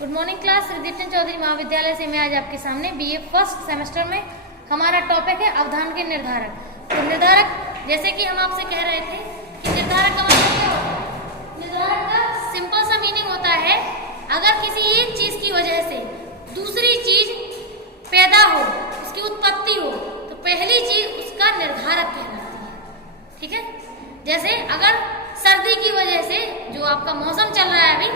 Good morning class. Sridiptan Choudhury Mahavidyalaya से मैं आज आपके सामने बीए फर्स्ट सेमेस्टर में हमारा टॉपिक है अवधान के निर्धारक। तो निर्धारक, जैसे कि हम आपसे कह रहे थे कि निर्धारक का मतलब क्या होता है। निर्धारक का सिंपल सा मीनिंग होता है, अगर किसी एक चीज की वजह से दूसरी चीज पैदा हो, उसकी उत्पत्ति हो, तो पहली चीज उसका निर्धारक कहलाती है। ठीक है, जैसे अगर सर्दी की वजह से जो आपका मौसम चल रहा है अभी,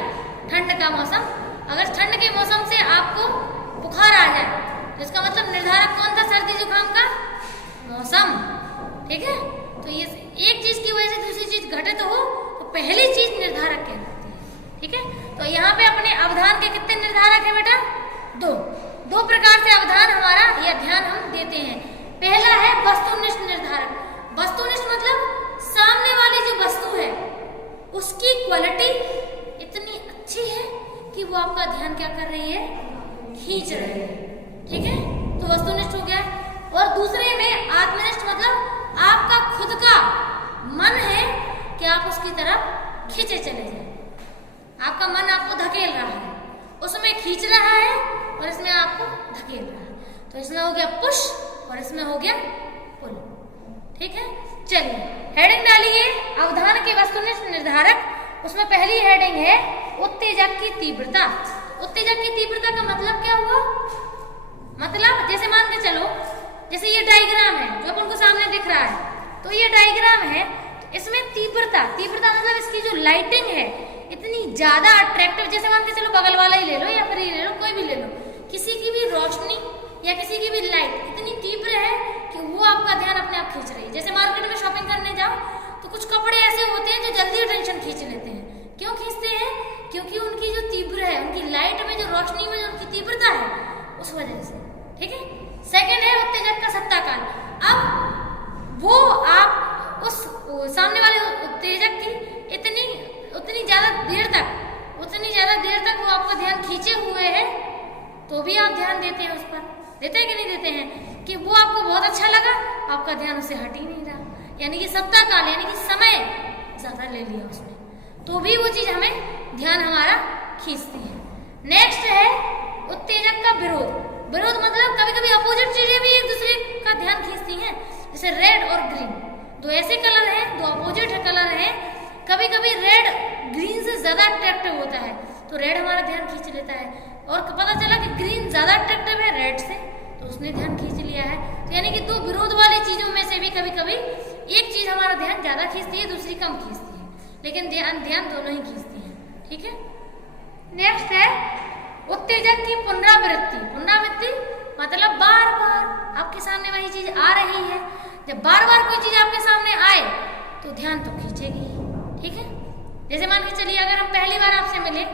ठंड का मौसम, अगर ठंड के मौसम से आपको बुखार आ जाए तो इसका मतलब निर्धारक कौन था? सर्दी जुकाम का मौसम। ठीक है, तो ये एक चीज की वजह से दूसरी चीज घटित हो तो पहली चीज निर्धारक कहलाती है। ठीक है, तो यहाँ पे अपने अवधान के कितने निर्धारक है बेटा? दो प्रकार से अवधान हमारा यह ध्यान हम देते हैं। पहला है वस्तुनिष्ठ निर्धारक। वस्तुनिष्ठ मतलब सामने वाली जो वस्तु है उसकी क्वालिटी इतनी अच्छी है कि वो आपका ध्यान क्या कर रही है? खींच रही है। ठीक है, तो वस्तुनिष्ठ हो गया। और दूसरे में आत्मनिष्ठ मतलब आपका खुद का मन है कि आप उसकी तरफ खींचे चले जाए। आपका मन आपको धकेल रहा है, उसमें खींच रहा है और इसमें आपको धकेल रहा है। तो इसमें हो गया पुश और इसमें हो गया पुल। ठीक है, चलिए हेडिंग डालिए अवधान के वस्तुनिष्ठ निर्धारक। उसमें पहली हेडिंग है उत्तेजक की तीव्रता। उत्तेजक की तीव्रता का मतलब क्या हुआ? मतलब जैसे मान के चलो, जैसे ये डायग्राम है जो अपन को सामने दिख रहा है, तो ये डायग्राम है, तो इसमें तीव्रता मतलब इसकी जो लाइटिंग है इतनी ज्यादा अट्रैक्टिव। जैसे मान के चलो बगल वाला ही ले लो या फिर ये ले लो, कोई भी ले लो, किसी की भी रोशनी या किसी की भी लाइट इतनी तीव्र है कि वो आपका ध्यान अपने आप खींच रही है। जैसे मार्केट में शॉपिंग करने जाओ तो कुछ कपड़े ऐसे होते हैं जो जल्दी अटेंशन खींच लेते हैं। क्यों खींचते हैं? क्योंकि उनकी जो तीव्र है, उनकी लाइट में जो रोशनी में जो उनकी तीव्रता है, उस वजह से। ठीक है, सेकंड है उत्तेजक का सत्ता काल। अब वो आप उस सामने वाले उत्तेजक की उतनी ज्यादा देर तक वो आपका ध्यान खींचे हुए है, तो भी आप ध्यान देते हैं उस पर। देते हैं कि नहीं देते हैं? कि वो आपको बहुत अच्छा लगा, आपका ध्यान उससे हट ही नहीं रहा, यानी कि सत्ता काल, यानी कि समय ज्यादा ले लिया उसने, तो भी वो चीज हमें ध्यान हमारा खींचती है। नेक्स्ट है उत्तेजक का विरोध। विरोध मतलब कभी कभी अपोजिट चीजें भी एक दूसरे का ध्यान खींचती हैं। जैसे रेड और ग्रीन, दो ऐसे कलर हैं, दो अपोजिट कलर हैं। कभी कभी रेड ग्रीन से ज्यादा अट्रैक्टिव होता है, तो रेड हमारा ध्यान खींच लेता है। और पता चला कि ग्रीन ज्यादा अट्रैक्टिव है रेड से, तो उसने ध्यान खींच लिया है। तो यानी कि दो विरोध वाली चीजों में से भी कभी कभी एक चीज हमारा ध्यान ज्यादा खींचती है, दूसरी कम खींचती है, लेकिन ध्यान दोनों ही खींचती है। ठीक है, नेक्स्ट है उत्तेजक की पुनरावृत्ति। पुनरावृत्ति मतलब बार बार आपके सामने वही चीज आ रही है। जब बार बार कोई चीज आपके सामने आए तो ध्यान तो खींचेगी। ठीक है, जैसे मान के चलिए अगर हम पहली बार आपसे मिले,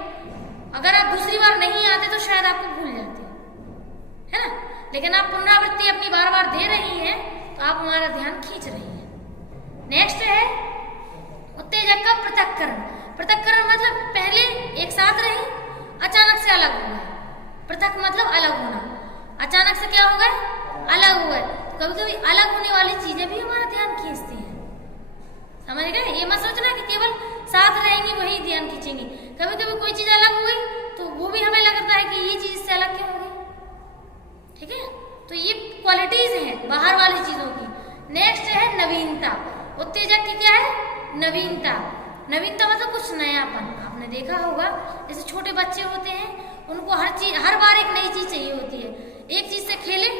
अगर आप दूसरी बार नहीं आते तो शायद आपको भूल जाते, है ना? लेकिन आप पुनरावृत्ति अपनी बार बार दे रही हैं तो आप हमारा ध्यान खींच रही हैं। नेक्स्ट है उत्तेजक का पृथक्करण। पृथक्करण मतलब पहले एक साथ रही, अचानक से अलग हो गए। पृथक मतलब अलग होना, अचानक से क्या हो गए? अलग हो गए। तो कभी कभी अलग होने वाली चीजें भी हमारा ध्यान खींचती हैं। समझ गए? ये मत सोचना कि केवल साथ रहेंगी वही ध्यान खींचेंगी। कभी कभी कोई चीज अलग हो गई तो वो भी हमें लगता है कि ये चीज इससे अलग क्यों हो गई। ठीक है, तो ये क्वालिटीज हैं बाहर वाली चीजों की। नेक्स्ट है नवीनता। उत्तेजक की क्या है? नवीनता। नवीनता मतलब कुछ नयापन। आपने देखा होगा जैसे छोटे बच्चे होते हैं, उनको हर बार एक नई चीज चाहिए होती है। एक चीज से खेले,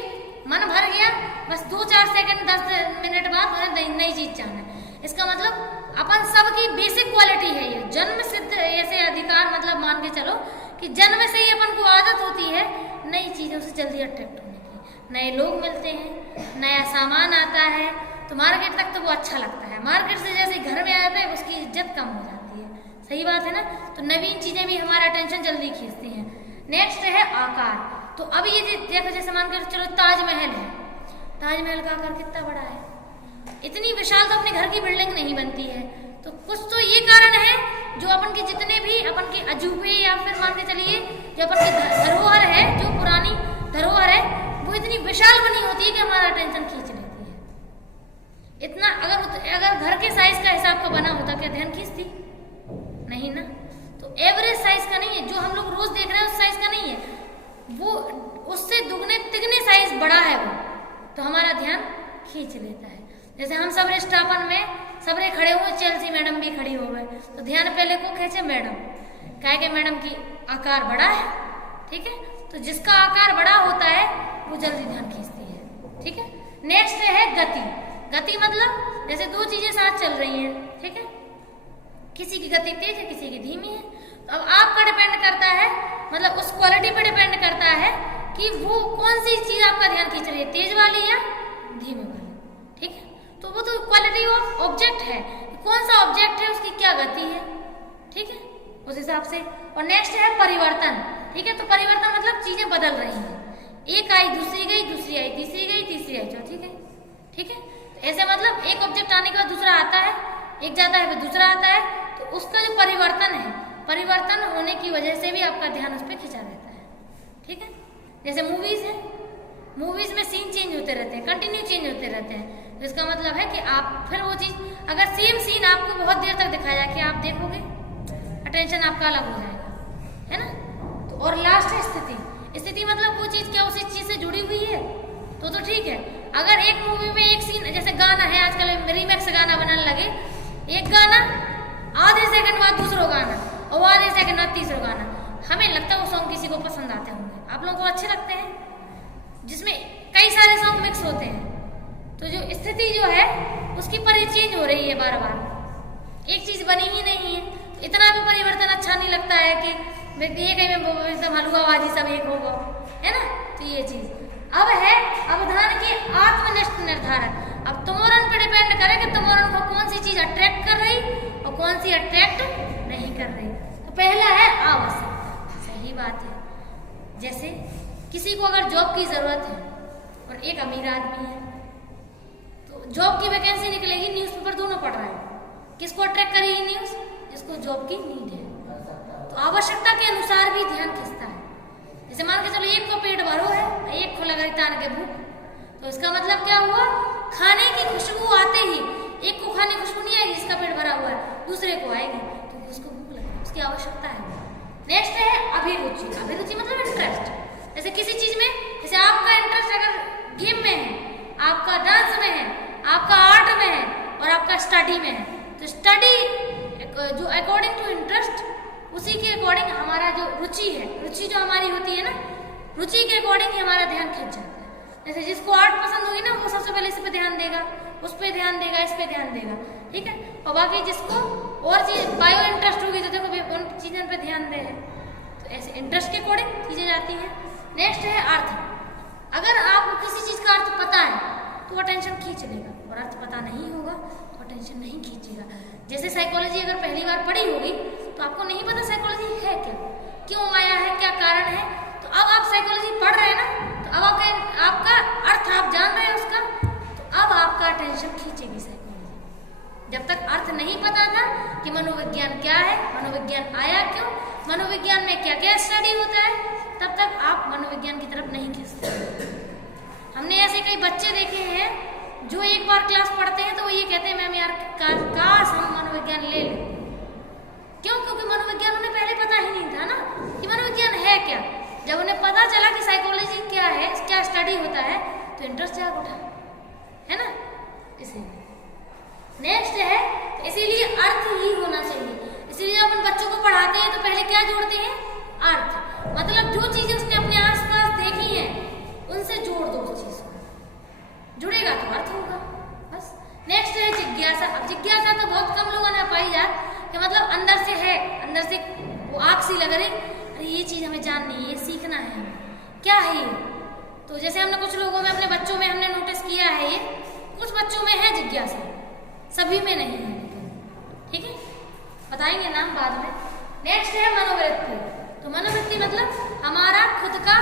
मन भर गया, बस 2-4 सेकंड 10 मिनट बाद उन्हें नई चीज चाहिए। इसका मतलब अपन सबकी बेसिक क्वालिटी है ये, जन्म सिद्ध ऐसे अधिकार, मतलब मान के चलो कि जन्म से ही अपन को आदत होती है नई चीजों से जल्दी अट्रैक्ट होने की। नए लोग मिलते हैं, नया सामान आता है तो मार्केट तक तो वो अच्छा लगता है, मार्केट से जैसे घर में आता है उसकी इज्जत कम हो जाती है। सही बात है ना? तो नवीन चीजें भी हमारा अटेंशन जल्दी खींचती हैं। नेक्स्ट है आकार। तो अब ये देखो, जैसे मान कर चलो ताजमहल है, ताजमहल का आकार कितना बड़ा है, इतनी विशाल तो अपने घर की बिल्डिंग नहीं बनती है। तो कुछ तो ये कारण है जो अपन के जितने भी अपन के अजूबे या फिर मान के चलिए जो अपन की धरोहर है, जो पुरानी धरोहर है, वो इतनी विशाल बनी होती है कि हमारा अटेंशन खींच लेती है। इतना अगर घर के साइज का हिसाब का बना होता क्या ध्यान खींचती? नहीं ना। तो एवरेज साइज का नहीं है, जो हम लोग रोज देख रहे हैं उस साइज तो हमारा ध्यान खींच लेता है। जैसे हम सबरे स्टापन में सबरे खड़े हुए, चेल्सी मैडम भी खड़ी हो गए, तो ध्यान पहले को खींचे मैडम, क्या कि मैडम की आकार बड़ा है, ठीक है। तो जिसका आकार बड़ा होता है वो जल्दी ध्यान खींचती है, ठीक है। नेक्स्ट है गति। गति मतलब जैसे दो चीजें साथ चल रही हैं, ठीक है, किसी की गति तेज है, किसी की धीमी है, तो अब आपका डिपेंड करता है, मतलब उस क्वालिटी पे डिपेंड करता है कि वो कौन सी चीज आपका ध्यान खींच रही है, तेज वाली या धीमे वाली, ठीक है। तो वो तो क्वालिटी ऑफ ऑब्जेक्ट है, कौन सा ऑब्जेक्ट है उसकी क्या गति है, ठीक है, उस हिसाब से। और नेक्स्ट है परिवर्तन, ठीक है। तो परिवर्तन मतलब चीजें बदल रही हैं, एक आई दूसरी गई, दूसरी आई तीसरी गई, तीसरी आई चौथी गई, ठीक है। तो ऐसे मतलब एक ऑब्जेक्ट आने के बाद दूसरा आता है, एक जाता है फिर दूसरा आता है, तो उसका जो परिवर्तन है, परिवर्तन होने की वजह से भी आपका ध्यान उस पर खिंचा रहता है, ठीक है। जैसे मूवीज है, मूवीज में सीन चेंज होते रहते हैं, कंटिन्यू चेंज होते रहते हैं, तो इसका मतलब है कि आप फिर वो चीज, अगर सेम सीन आपको बहुत देर तक दिखाया जाए कि आप देखोगे, अटेंशन आपका अलग हो जाएगा, है ना। तो और लास्ट है स्थिति। स्थिति मतलब वो चीज क्या उसी चीज से जुड़ी हुई है, तो ठीक है। अगर एक मूवी में एक सीन, जैसे गाना है, आजकल रीमेक्स गाना बनाने लगे, एक गाना आधे सेकंड बाद दूसरा गाना और आधे सेकंड बाद तीसरा गाना, हमें लगता है वो सॉन्ग किसी को पसंद आते होंगे, आप लोगों को अच्छे लगते हैं, जिसमें कई सारे सॉन्ग मिक्स होते हैं। तो जो स्थिति जो है उसकी चेंज हो रही है बार बार, एक चीज बनी ही नहीं है, तो इतना भी परिवर्तन अच्छा नहीं लगता है कि ये कहीं में एकदम हलुआबाजी सब एक होगा, है ना। तो ये चीज अब है अवधान के आत्मनिष्ठ निर्धारक। अब तुमोरन पे डिपेंड करे कि तुमोरन को कौन सी चीज अट्रैक्ट कर रही और कौन सी अट्रैक्ट नहीं कर रही। तो पहला है आवश्यकता, सही बात है। जैसे किसी को अगर जॉब की जरूरत है और एक अमीर आदमी है, तो जॉब की वैकेंसी निकलेगी, न्यूज़पेपर दोनों पढ़ रहे हैं, किसको अट्रैक्ट करेगी न्यूज, जिसको जॉब की नीड है। तो आवश्यकता के अनुसार भी ध्यान खींचता है। जैसे मान के चलो एक को पेट भरो है, एक को लगा तान के भूख, तो इसका मतलब क्या हुआ, खाने की खुशबू आते ही एक को खाने की खुशबू नहीं आएगी जिसका पेट भरा हुआ है, दूसरे को आएगी क्योंकि उसको भूख लगी, उसकी आवश्यकता है। नेक्स्ट है अभिरुचि। अभिरुचि मतलब इंटरेस्ट। जैसे किसी चीज में, जैसे आपका इंटरेस्ट अगर गेम में है, आपका डांस में है, आपका आर्ट में है और आपका स्टडी में है, तो स्टडी जो अकॉर्डिंग टू इंटरेस्ट, उसी के अकॉर्डिंग हमारा जो रुचि है, रुचि जो हमारी होती है ना, रुचि के अकॉर्डिंग ही हमारा ध्यान खिंच जाता है। जैसे जिसको आर्ट पसंद होगी ना, वो सबसे पहले इस पे ध्यान देगा, उस पे ध्यान देगा, इस पे ध्यान देगा, ठीक है। और बाकी जिसको और चीज बायो इंटरेस्ट होगी तो देखो उन चीजों पे ध्यान दे। तो ऐसे इंटरेस्ट के अकॉर्डिंग चीजें जाती हैं। नेक्स्ट है अर्थ। अगर आपको किसी चीज का अर्थ पता है तो अटेंशन खींच लेगा, और अर्थ पता नहीं होगा तो अटेंशन नहीं खींचेगा। जैसे साइकोलॉजी अगर पहली बार पढ़ी होगी तो आपको नहीं पता साइकोलॉजी है क्या, क्यों आया है, क्या कारण है, तो अब आप साइकोलॉजी पढ़ रहे हैं ना, तो अब आपका अर्थ आप जान रहे हैं उसका, तो अब आपका अटेंशन खींचेगी साइकोलॉजी। जब तक अर्थ नहीं पता था कि मनोविज्ञान क्या है, मनोविज्ञान आया क्यों, मनोविज्ञान में क्या क्या स्टडी होता है, तब तक आप मनोविज्ञान की तरफ नहीं खींचते। हमने ऐसे कई बच्चे देखे हैं जो एक बार क्लास पढ़ते हैं तो वो ये कहते हैं मैम यार काश हम मनोविज्ञान ले लें। क्यों? क्योंकि मनोविज्ञान उन्हें पहले पता ही नहीं था ना कि मनोविज्ञान है क्या। जब उन्हें पता चला कि साइकोलॉजी क्या है, क्या स्टडी होता है, तो इंटरेस्ट जाग उठा, है ना। इसीलिए नेक्स्ट है, इसीलिए अर्थ ही होना चाहिए। इसीलिए जब अपन बच्चों को पढ़ाते हैं तो पहले क्या जोड़ते हैं, अर्थ। मतलब जो चीजें उसने अपने आसपास देखी है उनसे जोड़ दो, उस चीज को जुड़ेगा तो अर्थ होगा, बस। नेक्स्ट है जिज्ञासा। अब जिज्ञासा तो बहुत कम लोगों ने पाई जाए कि मतलब अंदर से है, अंदर से वो आग सी लग रही, अरे ये चीज हमें जाननी है, ये सीखना है हमें, क्या है ये। तो जैसे हमने कुछ लोगों में, अपने बच्चों में हमने नोटिस किया है, ये कुछ बच्चों में है जिज्ञासा, सभी में नहीं है, ठीक है, बताएंगे नाम बाद में। नेक्स्ट है मनोवृत्ति। तो मनोवृत्ति मतलब हमारा खुद का,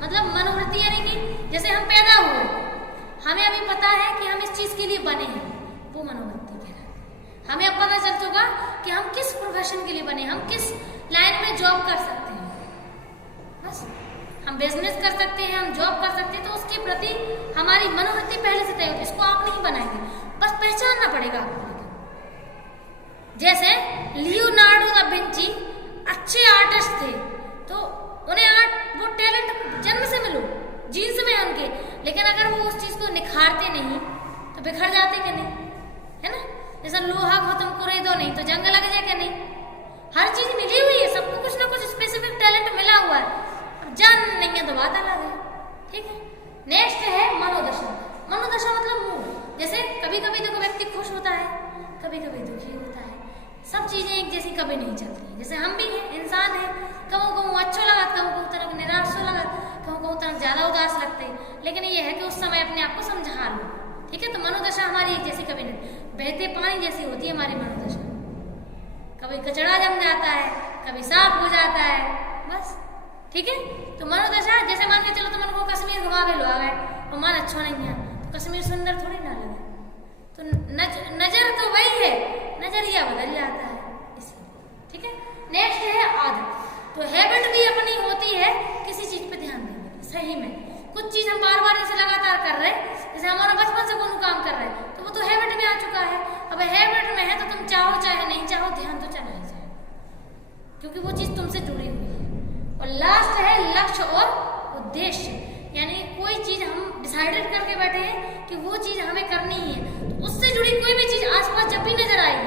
मतलब मनोवृत्ति यानी कि जैसे हम पैदा हुए, हमें अभी पता है कि हम इस चीज के लिए बने हैं, वो मनोवृत्ति कहलाता है। हमें अब पता चल चुका कि हम किस प्रोफेशन के लिए बने, हम किस लाइन में जॉब कर सकते हैं, बस। हम बिजनेस कर सकते हैं, हम जॉब कर सकते हैं, तो उसके प्रति हमारी मनोवृत्ति पहले से तय होती है। इसको आप नहीं बनाएंगे, बस पहचानना पड़ेगा आपको। जैसे लियोनार्डो दा विंची अच्छे आर्टिस्ट थे, तो उन्हें वो टैलेंट जन्म से मिलो, जीन्स में है उनके, लेकिन अगर वो उस चीज तो बिखर जाते कि नहीं, है ना। जैसे लोहा को तुम कुरे दो नहीं तो जंग लग जाए कि नहीं। हर चीज मिली हुई है, सबको कुछ ना कुछ स्पेसिफिक टैलेंट मिला हुआ है, अब जान नहीं है तो बात अलग है, ठीक है। नेक्स्ट है मनोदशा। मनोदशा मतलब मूड। जैसे कभी कभी देखो व्यक्ति खुश होता है, कभी कभी दुखी होता है, सब चीजें एक जैसी कभी नहीं चलती। जैसे हम भी हैं, इंसान हैं, कहूँ कहूँ अच्छा लगा, कहूँ कहूँ तरह निराश लगा, कहूँ कहूँ तरह ज्यादा उदास लगते हैं, लेकिन ये है कि उस समय अपने आप को समझा लो, ठीक है। तो मनोदशा हमारी एक जैसी कभी नहीं, बहते पानी जैसी होती है हमारी मनोदशा। कभी कचड़ा जम जाता है, कभी साफ हो जाता है, बस, ठीक है। तो मनोदशा जैसे मान के चलो तो मन को कश्मीर घुमा के लो आ गए और मन अच्छा नहीं है तो कश्मीर सुंदर थोड़ी ना लगे। तो नजर तो वही है, नजरिया बदल जाता है इसलिए, ठीक है। नेक्स्ट है आदत। तो हैबिट भी अपनी होती है किसी चीज पे ध्यान देने की। सही में कुछ चीज हम बार बार जैसे लगातार कर रहे हैं, जैसे हमारा बचपन से कोई काम कर रहे हैं तो वो तो हैबिट में आ चुका है। अब हैबिट में है तो तुम चाहो चाहे नहीं चाहो ध्यान तो चला ही जाए, क्योंकि वो चीज तुमसे जुड़ी हुई है। और लास्ट है लक्ष्य और उद्देश्य, यानी कोई चीज हम डिसाइडेड करके बैठे हैं कि वो चीज हमें करनी ही है, तो उससे जुड़ी कोई भी चीज आसपास जब भी नजर आएगी